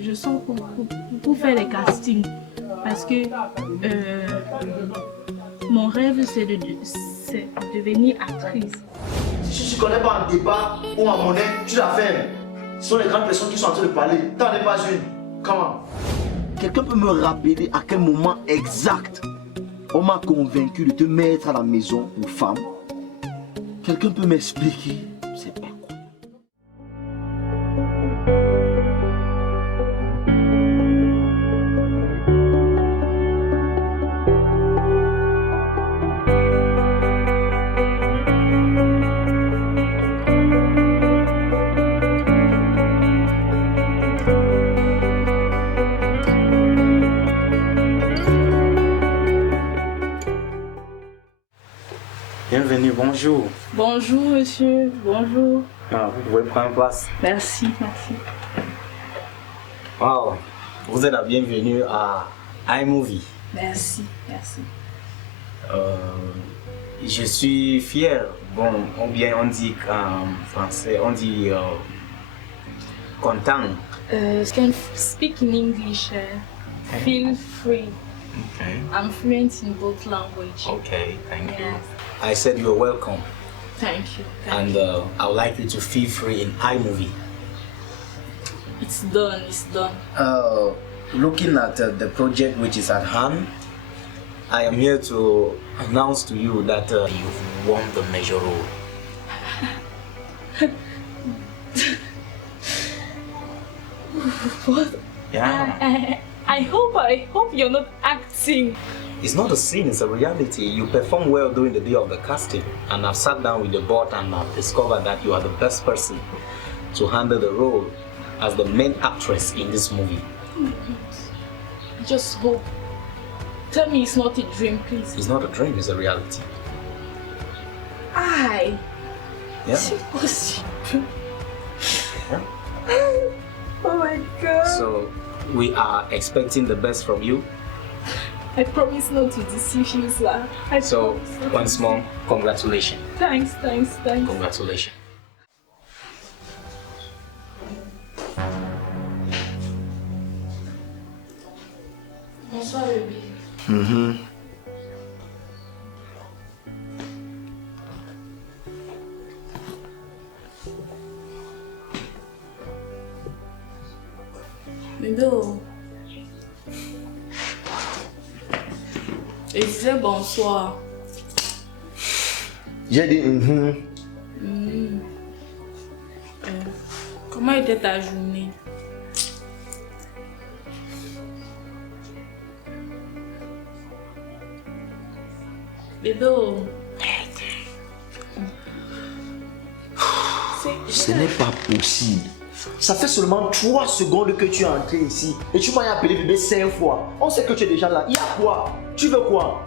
je sors pour faire les castings. Parce que mon rêve, c'est de devenir actrice. Si tu ne connais pas un débat ou un monnaie, tu la fermes. Ce sont les grandes personnes qui sont en train de parler. T'en es pas une. Comment? Quelqu'un peut me rappeler à quel moment exact on m'a convaincu de te mettre à la maison pour femme? Quelqu'un peut m'expliquer? C'est pas quoi. Bienvenue, bonjour. Bonjour monsieur, bonjour. Ah, vous pouvez prendre place. Merci, merci. Wow, vous êtes la bienvenue à iMovie. Merci, merci. Je suis fier. Bon, ou bien on dit en français, on dit content. Can speak in English. Feel free. Okay. I'm fluent in both languages. Okay, thank you. Yes. I said you're welcome. Thank you. And I would like you to feel free in iMovie. It's done, it's done. Looking at the project which is at hand, I am here to announce to you that you've won the major role. What? Yeah. I hope you're not acting. It's not a scene, it's a reality. You perform well during the day of the casting, and I've sat down with the board and I've discovered that you are the best person to handle the role as the main actress in this movie. Oh my God. Just hope. Tell me it's not a dream, please. It's not a dream, it's a reality. Yeah. Yeah. Oh my God. So we are expecting the best from you. I promise not to deceive you, sir. So once more, congratulations. Thanks. Congratulations. Bonsoir, bébé. Bébé, oh. Et je disais bonsoir. J'ai dit Comment était ta journée? Bébé, oh. Ce n'est pas possible. Ça fait seulement 3 secondes que tu es entré ici et tu m'as appelé bébé 5 fois. On sait que tu es déjà là. Il y a quoi? Tu veux quoi?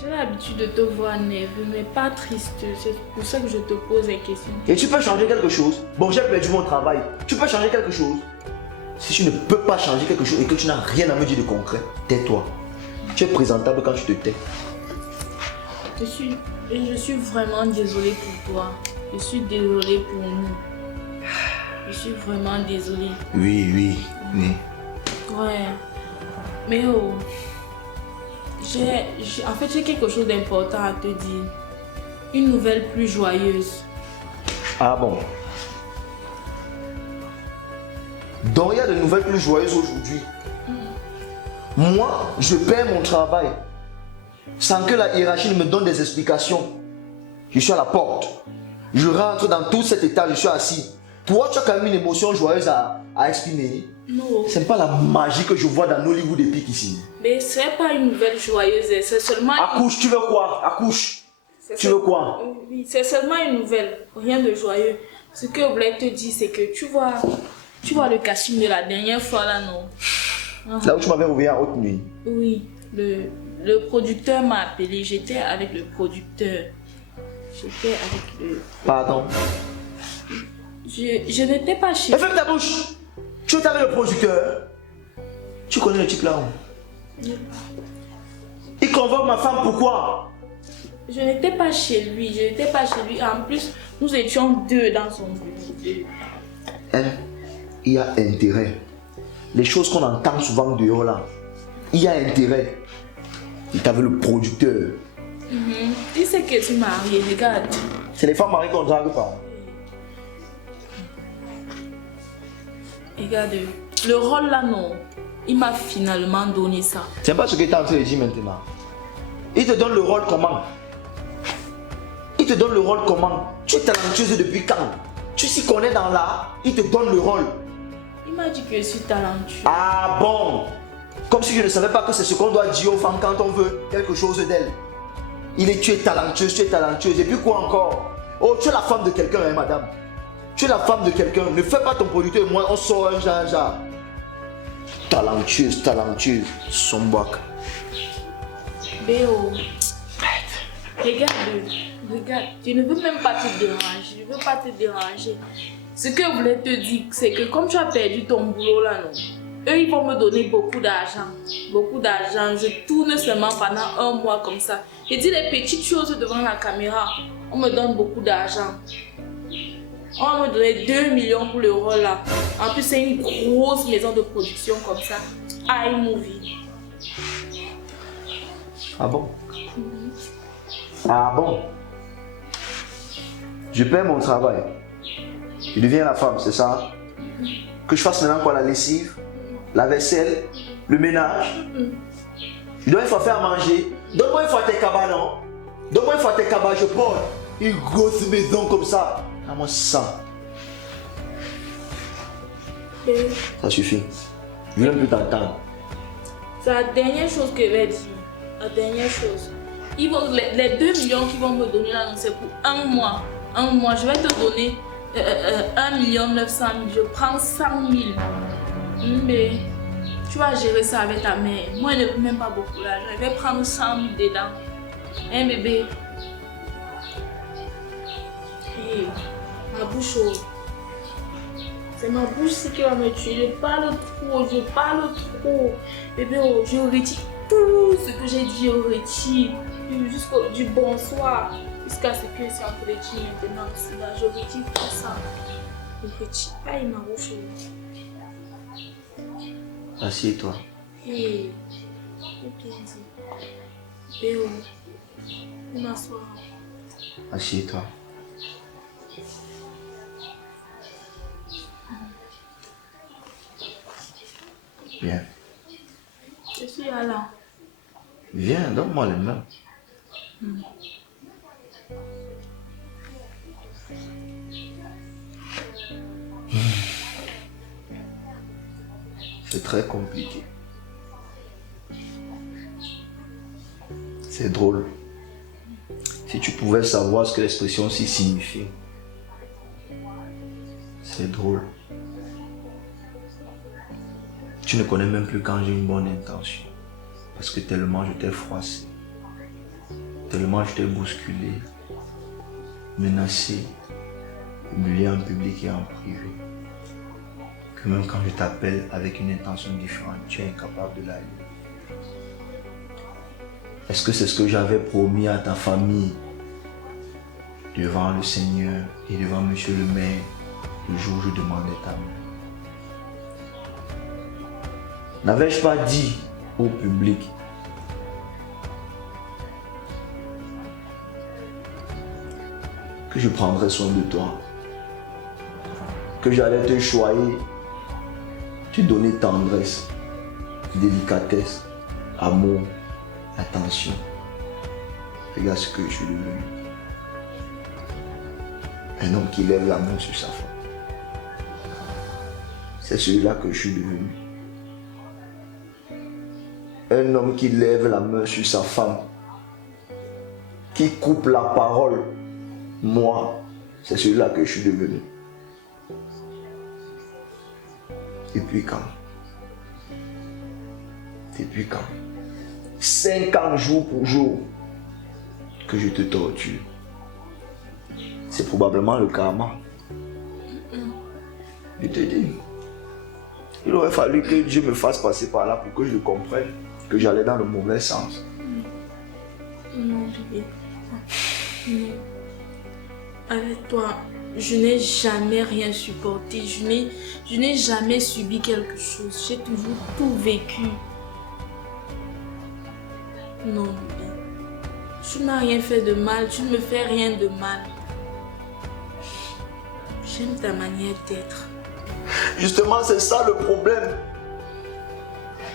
J'ai l'habitude de te voir nerveux, mais pas triste. C'est pour ça que je te pose des questions. Et tu peux changer quelque chose? Bon, j'ai perdu mon travail. Tu peux changer quelque chose? Si tu ne peux pas changer quelque chose et que tu n'as rien à me dire de concret, tais-toi. Tu es présentable quand tu te tais. Je suis vraiment désolée pour toi. Je suis désolée pour nous. Je suis vraiment désolée. Oui. Ouais. Mais oh, en fait, j'ai quelque chose d'important à te dire. Une nouvelle plus joyeuse. Ah bon? Donc il y a de nouvelles plus joyeuses aujourd'hui. Moi, je perds mon travail sans que la hiérarchie ne me donne des explications. Je suis à la porte. Je rentre dans tout cet état, je suis assis. Toi, tu as quand même une émotion joyeuse à exprimer. Non. Ce n'est pas la magie que je vois dans Hollywood et Pic ici. Mais ce n'est pas une nouvelle joyeuse, c'est seulement... Accouche, tu veux quoi? Accouche. Tu veux quoi? Oui, c'est seulement une nouvelle, rien de joyeux. Ce que je voulais te dire, c'est que tu vois le casting de la dernière fois là, non? Là où tu m'avais ouvert en haute nuit. Oui, le producteur m'a appelé, j'étais avec le producteur. J'étais avec le... Pardon. Je n'étais pas chez... Ferme ta bouche. Tu es avec le producteur. Tu connais le type là où? Il convoque ma femme, pourquoi? Je n'étais pas chez lui, En plus, nous étions deux dans son bureau. Hein? Il y a intérêt les choses qu'on entend souvent dehors là, il y a intérêt. Il t'avait le producteur. Il sait que tu es marié, regarde. C'est les femmes mariées qu'on drague pas. Regarde, le rôle là, non. Il m'a finalement donné ça. C'est pas ce que tu es en train de dire maintenant. Il te donne le rôle comment? Il te donne le rôle comment? Tu es talentueuse depuis quand? Tu s'y connais dans l'art, il te donne le rôle. Il m'a dit que je suis talentueux. Ah bon? Comme si je ne savais pas que c'est ce qu'on doit dire aux femmes quand on veut quelque chose d'elles. Tu es talentueuse, tu es talentueuse. Et puis quoi encore? Oh, tu es la femme de quelqu'un, hein, madame. Tu es la femme de quelqu'un. Ne fais pas ton producteur et moi, on sort un genre. Talentueuse, talentueuse. Sombouak. Béo. Regarde, regarde. Je ne veux même pas te déranger. Je ne veux pas te déranger. Ce que je voulais te dire, c'est que comme tu as perdu ton boulot là, non? Eux, ils vont me donner beaucoup d'argent. Beaucoup d'argent. Je tourne seulement pendant un mois comme ça. Je dis les petites choses devant la caméra. On me donne beaucoup d'argent. On va me donner 2 millions pour le rôle là. En plus, c'est une grosse maison de production comme ça. iMovie. Ah bon? Ah bon? Je perds mon travail. Je deviens la femme, c'est ça? Que je fasse maintenant quoi? La lessive? La vaisselle? Le ménage? Je dois une fois faire à manger. Donne-moi une fois tes cabas, non? Donne-moi une fois tes cabas, je prends une grosse maison comme ça. À moi ça. Ça suffit. Je ne veux plus t'entendre. C'est la dernière chose que je vais dire. La dernière chose. Les 2 millions qu'ils vont me donner là, c'est pour un mois. Un mois, je vais te donner 1 900 000. Je prends 100 000. Mais tu vas gérer ça avec ta mère. Moi, je ne veux même pas beaucoup d'argent. Je vais prendre 100 000 dedans. Hein, bébé? Hey, ma bouche. C'est ma bouche qui va me tuer. Je parle trop. Bébé, je retire tout ce que j'ai dit. Je retire. Jusqu'au du bonsoir. Jusqu'à ce que c'est entre les dire maintenant. Je retire tout ça. Je retire. Aïe, ma bouche. Assieds-toi. Hey, j'ai bien dit. Béo, je vais m'asseoir. Assieds-toi. Viens. Je suis là. Viens, donne-moi les mains. C'est très compliqué. C'est drôle. Si tu pouvais savoir ce que l'expression ci signifie. C'est drôle. Tu ne connais même plus quand j'ai une bonne intention. Parce que tellement je t'ai froissé. Tellement je t'ai bousculé. Menacé. Humilié en public et en privé. Que même quand je t'appelle avec une intention différente, tu es incapable de la lire. Est-ce que c'est ce que j'avais promis à ta famille devant le Seigneur et devant Monsieur le maire le jour où je demandais ta main? N'avais-je pas dit au public que je prendrais soin de toi, que j'allais te choyer, te donner tendresse, délicatesse, amour, attention? Regarde ce que je suis devenu. Un homme qui lève la main sur sa femme. C'est celui-là que je suis devenu. Un homme qui lève la main sur sa femme, qui coupe la parole. Moi, c'est celui-là que je suis devenu. Depuis quand? Depuis quand? 5 ans jour pour jour que je te torture. C'est probablement le karma. Je te dis, il aurait fallu que Dieu me fasse passer par là pour que je comprenne que j'allais dans le mauvais sens. Non, bébé. Non. Avec toi, je n'ai jamais rien supporté. Je n'ai jamais subi quelque chose. J'ai toujours tout vécu. Non, tu n'as rien fait de mal. Tu ne me fais rien de mal. J'aime ta manière d'être. Justement, c'est ça le problème.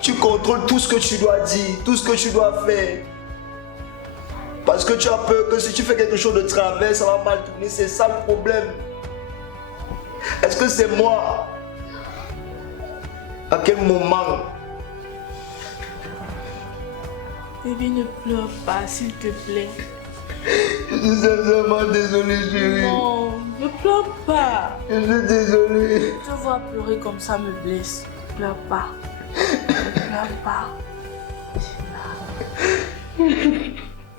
Tu contrôles tout ce que tu dois dire, tout ce que tu dois faire. Parce que tu as peur que si tu fais quelque chose de travers, ça va mal tourner. C'est ça le problème. Est-ce que c'est moi? À quel moment? Bébé, ne pleure pas, s'il te plaît. Je suis sincèrement désolé, chérie. Non, ne pleure pas. Je suis désolé. Te voir pleurer comme ça me blesse. Ne pleure pas. Ne pleure pas.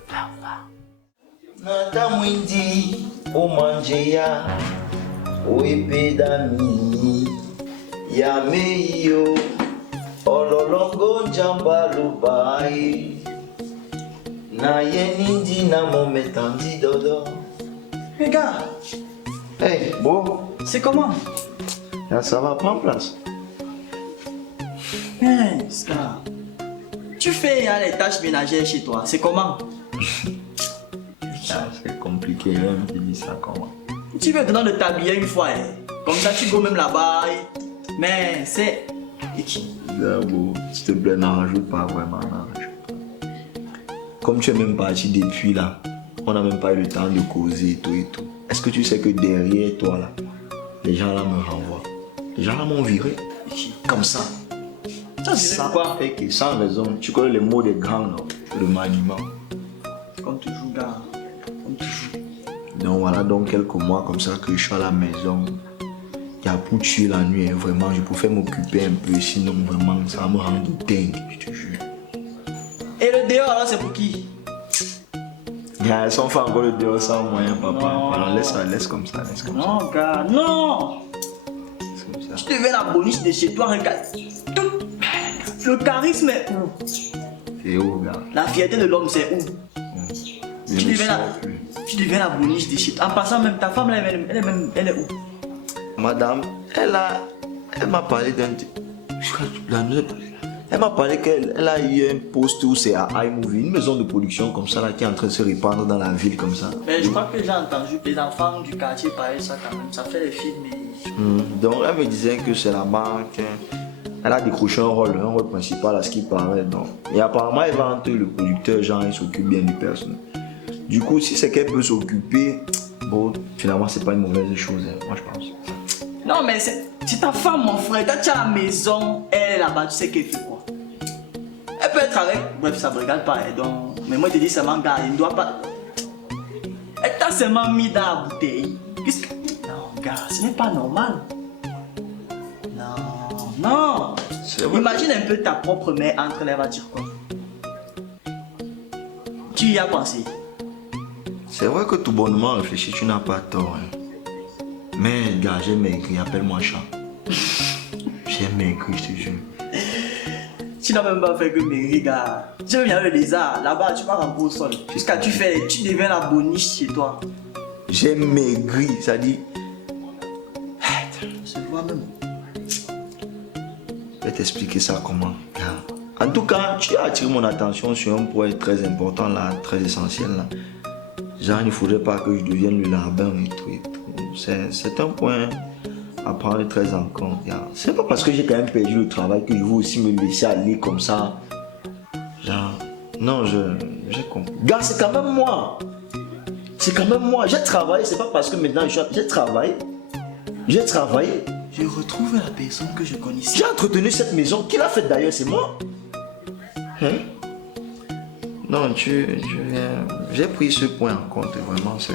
Pleure pas. Nata mwindi omanjeya oepedami ya meio ololongo njamba lubai na yenindi na mometandi dodo. Mais gars, Hey, bon, c'est comment? là, ça va prendre place. Hey, Scar, tu fais hein, les tâches ménagères chez toi, c'est comment? C'est compliqué, même tu dis ça comment. Tu veux maintenant de t'habiller une fois, hein? Comme ça tu go même là-bas, hein. Mais c'est... Zabo, s'il te plaît, n'en rajoute pas vraiment, n'en rajoute pas. Comme tu es même parti depuis là, on n'a même pas eu le temps de causer et tout et tout. Est-ce que tu sais que derrière toi là, les gens là me renvoient? Les gens là m'ont viré. Comme ça. Ça quoi? fait que sans raison, tu connais les mots des grands, non? Le maniement. Comme toujours, gars. Comme toujours. Donc voilà, donc quelques mois comme ça que je suis à la maison. Il y a pour tuer la nuit, hein, vraiment, je pouvais m'occuper un peu, sinon vraiment, ça va me rendre dingue, je te jure. Et le dehors là, c'est pour qui? Elles sont fait encore le dehors sans moyen, papa. Non. Alors laisse ça, laisse comme ça, laisse comme ça. Non, gars, non! Laisse comme ça. Tu deviens la bonus de chez toi, regarde. Tout. Le charisme est où? C'est où, gars? La fierté de l'homme, c'est où? Je Tu ne deviens, sors la, plus. tu deviens la bonus de chez toi. En passant, même ta femme, là, elle est où? Madame, elle m'a parlé d'un... Elle m'a parlé qu'elle a eu un poste où c'est à iMovie, une maison de production comme ça là, qui est en train de se répandre dans la ville comme ça. Mais je crois que j'ai entendu que les enfants du quartier parler ça quand même. Ça fait les films et... Donc elle me disait que c'est la banque. Elle a décroché un rôle principal à ce qui paraît. Donc. Et apparemment elle va entrer le producteur, genre il s'occupe bien du personnel. Du coup, si c'est qu'elle peut s'occuper, bon, finalement c'est pas une mauvaise chose, hein, moi je pense. Non mais c'est ta femme mon frère, toi tu es à la maison, elle est là-bas, tu sais qu'elle fait quoi? Elle peut être avec, bref ça me regarde pas, hein, donc... Mais moi je te dis seulement gars, il ne doit pas... Elle t'a seulement mis dans la bouteille. Qu'est-ce que... Non gars, ce n'est pas normal. Non. Vrai. Imagine un peu ta propre mère entre elle va dire quoi? Tu y as pensé? C'est vrai que tout bonnement réfléchi, tu n'as pas tort. Hein. Mais gars, j'ai maigri, appelle-moi chat. J'ai maigri, je te jure. Tu n'as même pas fait que mes gars. Tu viens le lézard, là-bas tu vas remplir au sol. Jusqu'à tu deviens la boniche chez toi. J'ai maigri, ça dit. Je vois même. Je vais t'expliquer ça comment. En tout cas, tu as attiré mon attention sur un point très important là, très essentiel là. Genre, il ne faudrait pas que je devienne le larbin et tout et tout. C'est un point à prendre très en compte. C'est pas parce que j'ai quand même perdu le travail que je veux aussi me laisser aller comme ça. Genre, non, j'ai compris. Gars, c'est quand même moi. C'est quand même moi. J'ai travaillé, c'est pas parce que maintenant j'ai travaillé. J'ai travaillé. J'ai retrouvé la personne que je connaissais. J'ai entretenu cette maison. Qui l'a faite d'ailleurs? C'est moi. Hein? Non, j'ai pris ce point en compte. Vraiment, c'est...